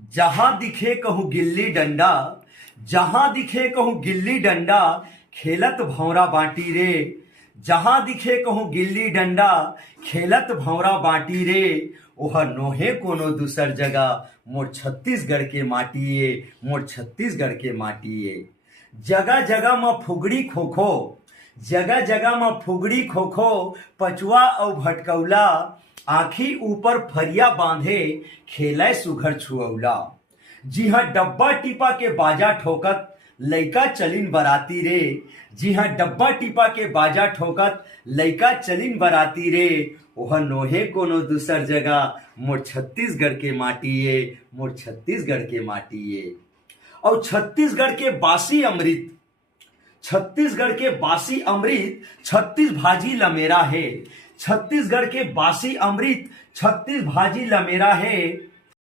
जहां दिखे कहूं गिल्ली डंडा, जहां दिखे कहूं गिल्ली डंडा, खेलत भौरा बाटी रे। जहां दिखे कहूं गिल्ली डंडा, खेलत भौरा बाटी रे। ओह नोहे कोनो दूसर जगह, मोर छत्तीसगढ़ के माटिए, मोर छत्तीसगढ़ के माटिए। जगह जगह में फुगड़ी खोखो, जगह जगह में फुगड़ी खोखो, पचुआ और भटकौला, आखी ऊपर फरिया बांधे, खेलै सुघर छुअौला। जी हाँ डब्बा टिपा के बाजा ठोकत, लइका चलिन बराती रे। जी हाँ डब्बा टिपा के बाजा ठोकत, लइका चलिन बराती रे। ओह नोहे कोनो दूसर जगह, मोर छत्तीसगढ़ के माटिए, मोर छत्तीसगढ़ के माटिए। और छत्तीसगढ़ के बासी अमृत, छत्तीसगढ़ के बासी अमृत, छत्तीस भाजी लमेरा है। छत्तीसगढ़ के बासी अमृत, छत्तीस भाजी लमेरा है।